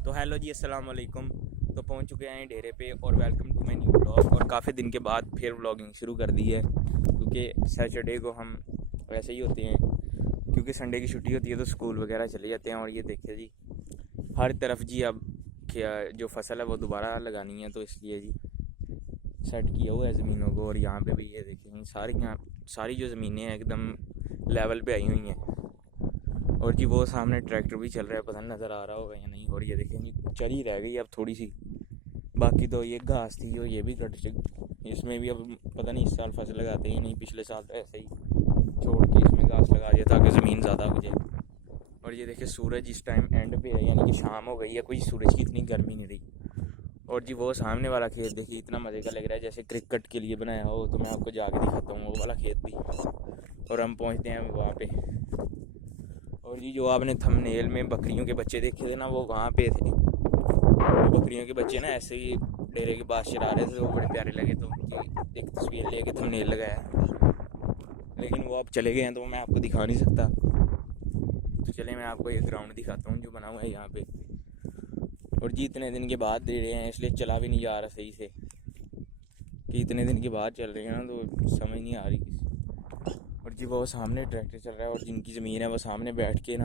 तो हेलो जी, अस्सलाम वालेकुम। तो पहुंच चुके हैं डेरे पे और welcome to my new blog. और काफ़ी दिन के बाद फिर व्लॉगिंग शुरू कर दी है, क्योंकि सैटरडे को हम वैसे ही होते हैं, क्योंकि संडे की छुट्टी होती है तो स्कूल वगैरह चले जाते हैं। और ये देखिए जी, हर तरफ जी अब क्या जो फसल है वो दोबारा लगानी है, तो इसलिए जी सेट किया हुआ है ज़मीनों को। और यहाँ पे भी ये देखिए सारी जो ज़मीनें हैं एकदम लेवल पे आई हुई हैं। और जी वो सामने ट्रैक्टर भी चल रहा है, पता नहीं नज़र आ रहा होगा या नहीं। और ये देखेंगे चरी रह गई अब थोड़ी सी, बाकी तो ये घास थी और ये भी कट चुकी। इसमें भी अब पता नहीं इस साल फसल लगाते ही नहीं, पिछले साल तो ऐसे ही छोड़ के इसमें घास लगा दिया ताकि ज़मीन ज़्यादा हो जाए। और ये देखिए सूरज इस टाइम एंड पे है, यानी कि शाम हो गई है, कोई सूरज की इतनी गर्मी नहीं रही। और जी वो सामने वाला खेत देखिए इतना मज़े का लग रहा है, जैसे क्रिकेट के लिए बनाया हो। तो मैं आपको जाके दिखाता हूँ वो वाला खेत भी। और हम पहुँचते हैं वहाँ पे। और जी जो आपने थंबनेल में बकरियों के बच्चे देखे थे ना, वो वहाँ पे थे। वो बकरियों के बच्चे ना ऐसे ही डेरे के पास चरा रहे थे, तो वो बड़े प्यारे लगे, तो उनकी एक तस्वीर लेके थंबनेल लगाया। लेकिन वो अब चले गए हैं तो मैं आपको दिखा नहीं सकता। तो चले मैं आपको एक ग्राउंड दिखाता हूँ जो बना हुआ है यहाँ पे। और जी इतने दिन के बाद दे रहे हैं, इसलिए चला भी नहीं जा रहा सही से, कि इतने दिन के बाद चल रहे हैं ना, तो समझ नहीं आ रही किसी। और जी वो सामने ट्रैक्टर चल रहा है, और जिनकी ज़मीन है वो सामने बैठ के ना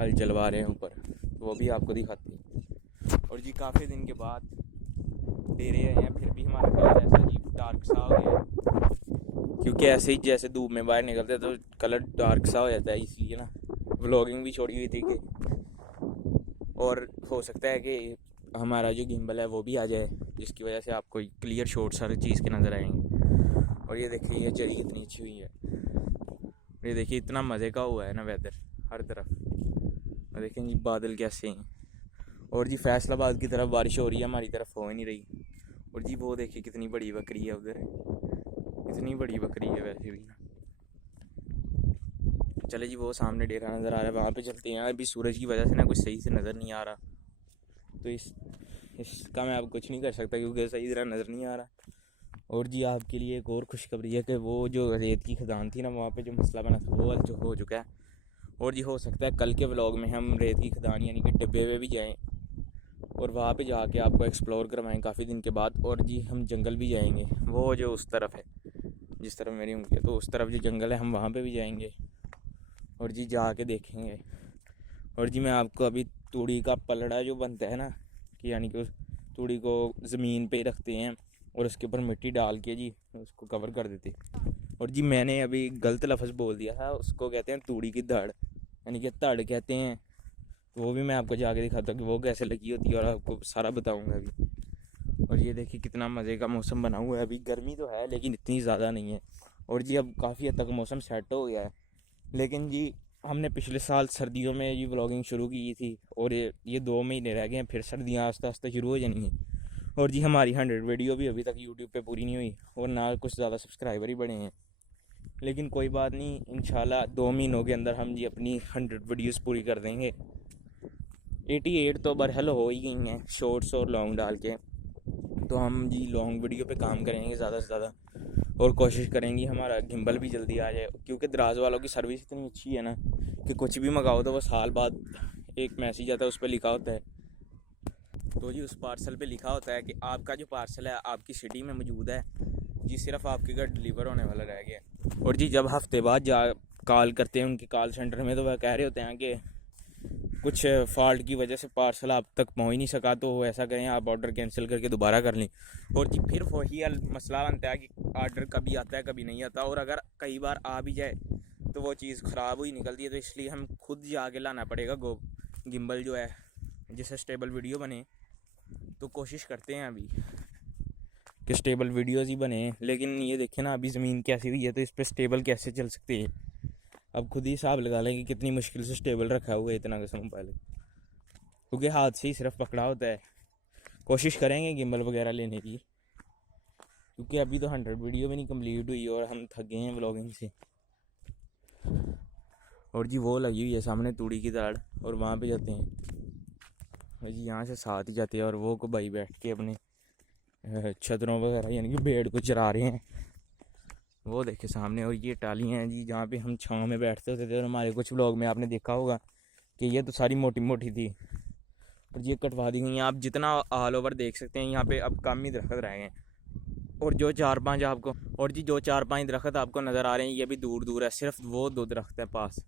हल चलवा रहे हैं ऊपर, तो वो भी आपको दिखाते हैं। और जी काफ़ी दिन के बाद डेरे आए हैं, फिर भी हमारा कलर ऐसा जी डार्क सा हो गया है, क्योंकि ऐसे ही जैसे धूप में बाहर निकलते तो कलर डार्क सा हो जाता है, इसलिए ना व्लॉगिंग भी छोड़ी हुई थी कि और हो सकता है कि हमारा जो गिम्बल है वो भी आ जाए, जिसकी वजह से आपको क्लियर शॉट्स हर चीज़ के नज़र आएंगे। और ये देखिए ये चरी कितनी अच्छी हुई है। ये देखिए इतना मज़े का हुआ है ना वेदर हर तरफ। और देखें जी बादल कैसे हैं। और जी फैसलाबाद की तरफ बारिश हो रही है, हमारी तरफ हो ही नहीं रही। और जी वो देखिए कितनी बड़ी बकरी है उधर, इतनी बड़ी बकरी है वैसे भी ना। चले जी वो सामने डेरा नज़र आ रहा है, वहाँ पे चलते हैं। अभी सूरज की वजह से ना कुछ सही से नज़र नहीं आ रहा, तो इसका मैं अब कुछ नहीं कर सकता, क्योंकि सही तरह नज़र नहीं आ रहा। और जी आपके लिए एक और खुशखबरी है कि वो जो रेत की खदान थी ना, वहाँ पे जो मसला बना था वो जो हो चुका है। और जी हो सकता है कल के व्लॉग में हम रेत की खदान यानी कि डिब्बे पे भी जाएँ, और वहाँ पे जाके आपको एक्सप्लोर करवाएं काफ़ी दिन के बाद। और जी हम जंगल भी जाएंगे, वो जो उस तरफ है, जिस तरफ मेरी उंगली है, तो उस तरफ जो जंगल है हम वहाँ पे भी जाएंगे और जी जाके देखेंगे। और जी मैं आपको अभी तूड़ी का पलड़ा जो बनता है ना, कि यानी कि उस तूड़ी को ज़मीन पे रखते हैं और उसके ऊपर मिट्टी डाल के जी उसको कवर कर देते। और जी मैंने अभी गलत लफ्ज़ बोल दिया था, उसको कहते हैं तूड़ी की धड़, यानी कि धड़ कहते हैं। तो वो भी मैं आपको जाके दिखाता हूँ कि वो कैसे लगी होती है, और आपको सारा बताऊँगा अभी। और ये देखिए कितना मज़े का मौसम बना हुआ है। अभी गर्मी तो है लेकिन इतनी ज़्यादा नहीं है। और जी अब काफ़ी हद तक मौसम सेट हो गया है। लेकिन जी हमने पिछले साल सर्दियों में ये व्लॉगिंग शुरू की थी, और ये 2 महीने रह गए हैं, फिर सर्दियाँ आस्ते आस्ते शुरू हो जानी हैं। और जी हमारी 100 वीडियो भी अभी तक यूट्यूब पे पूरी नहीं हुई, और ना कुछ ज़्यादा सब्सक्राइबर ही बढ़े हैं। लेकिन कोई बात नहीं, इंशाल्लाह 2 महीनों के अंदर हम जी अपनी 100 वीडियोस पूरी कर देंगे। 88 तो बरहल हो ही गई हैं शॉर्ट्स और लॉन्ग डाल के। तो हम जी लॉन्ग वीडियो पे काम करेंगे ज़्यादा से ज़्यादा, और कोशिश करेंगे हमारा गिम्बल भी जल्दी आ जाए, क्योंकि दराज वालों की सर्विस इतनी अच्छी है ना कि कुछ भी मंगाओ तो वो साल बाद एक मैसेज आता है, उस पर लिखा होता है। तो जी उस पार्सल पे लिखा होता है कि आपका जो पार्सल है आपकी सिटी में मौजूद है जी, सिर्फ आपके घर डिलीवर होने वाला रह गया। और जी जब हफ्ते बाद जा कॉल करते हैं उनके कॉल सेंटर में, तो वह कह रहे होते हैं कि कुछ फॉल्ट की वजह से पार्सल आप तक पहुंच नहीं सका, तो ऐसा करें आप ऑर्डर कैंसिल करके दोबारा कर लें। और जी फिर वही मसला बनता है कि ऑर्डर कभी आता है कभी नहीं आता, और अगर कई बार आ भी जाए तो वो चीज़ ख़राब हुई निकलती है। तो इसलिए हम खुद जाके लाना पड़ेगा गिम्बल जो है, जिससे स्टेबल वीडियो बने। तो कोशिश करते हैं अभी कि स्टेबल वीडियोज़ ही बने। लेकिन ये देखें ना अभी ज़मीन कैसी हुई है, तो इस पर स्टेबल कैसे चल सकते हैं। अब खुद ही हिसाब लगा लें कि कितनी मुश्किल से स्टेबल रखा हुआ है इतना कसम पहले, क्योंकि हाथ से ही सिर्फ पकड़ा होता है। कोशिश करेंगे गिम्बल वगैरह लेने की, क्योंकि अभी तो 100 वीडियो भी नहीं कंप्लीट हुई और हम थक गए हैं व्लॉगिंग से। और जी वो लगी हुई है सामने तूड़ी की दाढ़, और वहाँ पे जाते हैं जी, यहाँ से साथ ही जाते हैं। और वो को भाई बैठ के अपने छतरों वगैरह यानी कि भेड़ को चरा रहे हैं, वो देखे सामने। और ये टालियाँ हैं जी जहाँ पे हम छाँव में बैठते होते थे, और हमारे कुछ व्लॉग में आपने देखा होगा कि ये तो सारी मोटी मोटी थी, और ये कटवा दी गई हैं। आप जितना ऑल ओवर देख सकते हैं यहाँ पे अब कम ही दरख्त रह गए हैं। और जो 4-5 आपको और जी जो 4-5 दरख्त आपको नज़र आ रहे हैं ये भी दूर दूर है, सिर्फ वो 2 दरख्त है पास।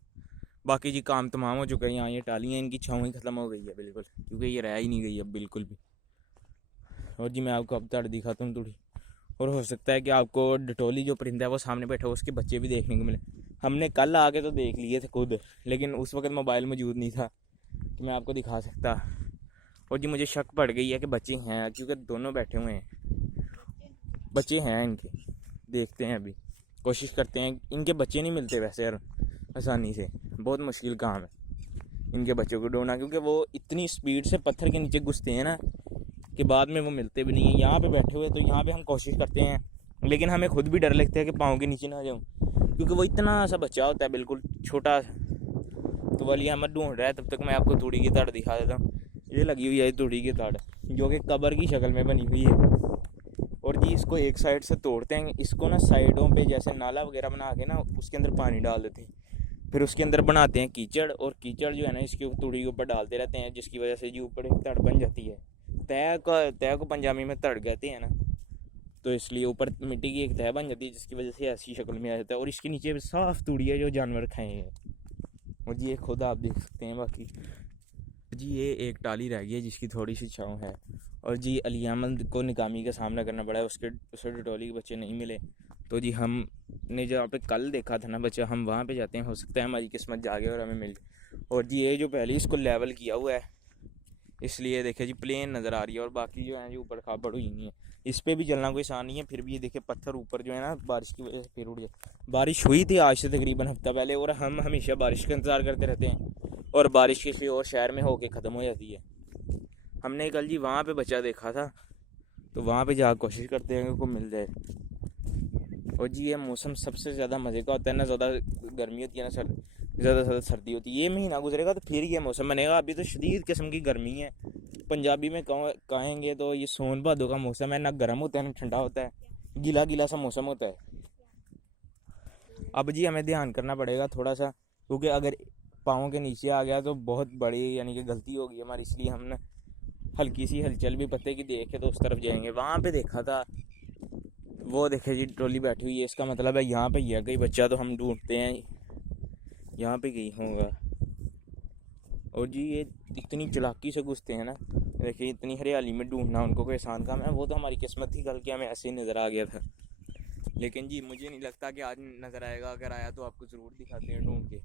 बाकी जी काम तमाम हो चुका है। यहाँ ये टालियाँ इनकी छाँव ही ख़त्म हो गई है बिल्कुल, क्योंकि ये रह ही नहीं गई अब बिल्कुल भी। और जी मैं आपको अब तड़ दिखाता हूँ थोड़ी। और हो सकता है कि आपको डटोली जो परिंदा है वो सामने बैठा हो, उसके बच्चे भी देखने को मिले। हमने कल आके तो देख लिए थे खुद, लेकिन उस वक्त मोबाइल मौजूद नहीं था कि मैं आपको दिखा सकता। और जी मुझे शक पड़ गई है कि बच्चे हैं, क्योंकि दोनों बैठे हुए हैं, बच्चे हैं इनके। देखते हैं, अभी कोशिश करते हैं। इनके बच्चे नहीं मिलते वैसे यार आसानी से, बहुत मुश्किल काम है इनके बच्चों को ढूंढना, क्योंकि वो इतनी स्पीड से पत्थर के नीचे घुसते हैं ना कि बाद में वो मिलते भी नहीं हैं। यहाँ पे बैठे हुए तो यहाँ पे हम कोशिश करते हैं, लेकिन हमें खुद भी डर लगता है कि पाँव के नीचे ना जाऊँ, क्योंकि वो इतना सा बच्चा होता है बिल्कुल छोटा। तो वाली हमें ढूंढ रहा है, तब तक मैं आपको तूड़ी की तड़ दिखा देता हूँ। ये लगी हुई है तूड़ी की तड़, जो कि कबर की शक्ल में बनी हुई है। और जी इसको एक साइड से तोड़ते हैं, इसको ना साइडों पे जैसे नाला वगैरह बना के ना उसके अंदर पानी डाल देते हैं, फिर उसके अंदर बनाते हैं कीचड़। और कीचड़ जो है ना इसके तूड़ी के ऊपर डालते रहते हैं, जिसकी वजह से जी ऊपर एक तड़ बन जाती है। तय को पंजाबी में तड़ कहते हैं ना, तो इसलिए ऊपर मिट्टी की एक तह बन जाती है, जिसकी वजह से ऐसी शक्ल में आ जाता है। और इसके नीचे साफ तूड़ी है जो जानवर खाएंगे। और जी ये खुद आप देख सकते हैं। बाकी जी ये एक टाली रह गई है जिसकी थोड़ी सी छाँव है। और जी अली अहमद को नाकामी का सामना करना पड़ा है, उसे डटोली के बच्चे नहीं मिले। तो जी हमने जहाँ पे कल देखा था ना बच्चा, हम वहाँ पे जाते हैं, हो सकता है हमारी किस्मत जागे और हमें मिल। और जी ये जो पहले इसको लेवल किया हुआ है, इसलिए देखिए जी प्लेन नज़र आ रही है। और बाकी जो है जो ऊड़ खाबड़ हुई नहीं है, इस पर भी चलना कोई आसान नहीं है। फिर भी ये देखिए पत्थर ऊपर जो है ना बारिश की वजह से फिर उड़ जाए। बारिश हुई थी आज से तकरीबन हफ्ता पहले, और हम हमेशा बारिश का इंतज़ार करते रहते हैं, और बारिश किसी और शहर में होके ख़त्म हो जाती है। हमने कल जी वहाँ पे बच्चा देखा था, तो वहाँ पे जा कोशिश करते हैं कि को मिल जाए। और जी ये मौसम सबसे ज़्यादा मज़े का होता है ना, ज़्यादा गर्मी होती है ना ज़्यादा ज़्यादा सर्दी होती है। ये महीना गुजरेगा तो फिर ये मौसम बनेगा। अभी तो शदीद किस्म की गर्मी है, पंजाबी में कहेंगे तो ये सोन भादों का मौसम है, ना गर्म होता है ना ठंडा होता है, गीला गीला सा मौसम होता है। अब जी हमें ध्यान करना पड़ेगा थोड़ा सा, क्योंकि अगर पाँव के नीचे आ गया तो बहुत बड़ी यानी कि गलती होगी हमारी। इसलिए हमने हल्की सी हलचल भी पत्ते की देखे तो उस तरफ जाएंगे। वहाँ पे देखा था, वो देखे जी ट्रॉली बैठी हुई है, इसका मतलब है यहाँ पे ही है कहीं बच्चा, तो हम ढूंढते हैं यहाँ पे कहीं होगा। और जी ये इतनी चालाकी से घुसते हैं ना, देखिए इतनी हरियाली में ढूंढना उनको कोई आसान काम है। वो तो हमारी किस्मत थी कल कि हमें ऐसे ही नज़र आ गया था, लेकिन जी मुझे नहीं लगता कि आज नज़र आएगा। अगर आया तो आपको ज़रूर दिखाते हैं ढूंढ के।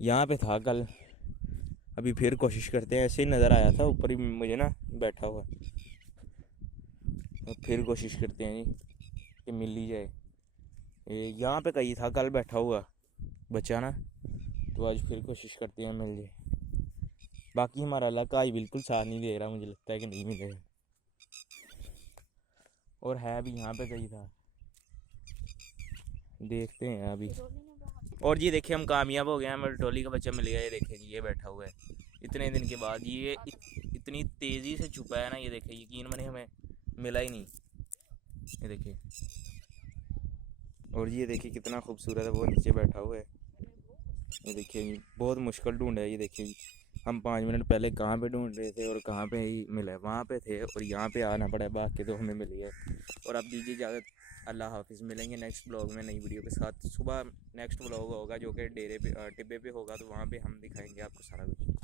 यहाँ पे था कल, अभी फिर कोशिश करते हैं। ऐसे ही नज़र आया था ऊपर ही मुझे ना बैठा हुआ, और फिर कोशिश करते हैं जी कि मिल ही जाए। यहाँ पे कहीं था कल बैठा हुआ बच्चा ना, तो आज फिर कोशिश करते हैं मिल जाए। बाकी हमारा इलाका आज बिल्कुल साथ नहीं दे रहा, मुझे लगता है कि नहीं मिलेगा। और है भी यहाँ पे कहीं था, देखते हैं अभी। और ये देखिए हम कामयाब हो गए हैं, हमें टोली का बच्चा मिल गया। ये देखिए ये बैठा हुआ है इतने दिन के बाद। ये इतनी तेज़ी से छुपा है ना, ये देखिए यकीन माने हमें मिला ही नहीं। ये देखिए, और ये देखिए कितना खूबसूरत है, वो नीचे बैठा हुआ है। ये देखिए बहुत मुश्किल ढूंढा है। ये देखिए हम 5 मिनट पहले कहाँ पे ढूंढ रहे थे और कहाँ पे ही मिला है, वहाँ पे थे और यहाँ पे आना पड़ा है भाग के, तो हमें मिल गया। और अब दीजिए इजाज़त, अल्लाह हाफिज़। मिलेंगे नेक्स्ट ब्लॉग में नई वीडियो के साथ। सुबह नेक्स्ट ब्लॉग होगा जो कि डेरे पे टिब्बे पे होगा, तो वहाँ पे हम दिखाएंगे आपको सारा कुछ।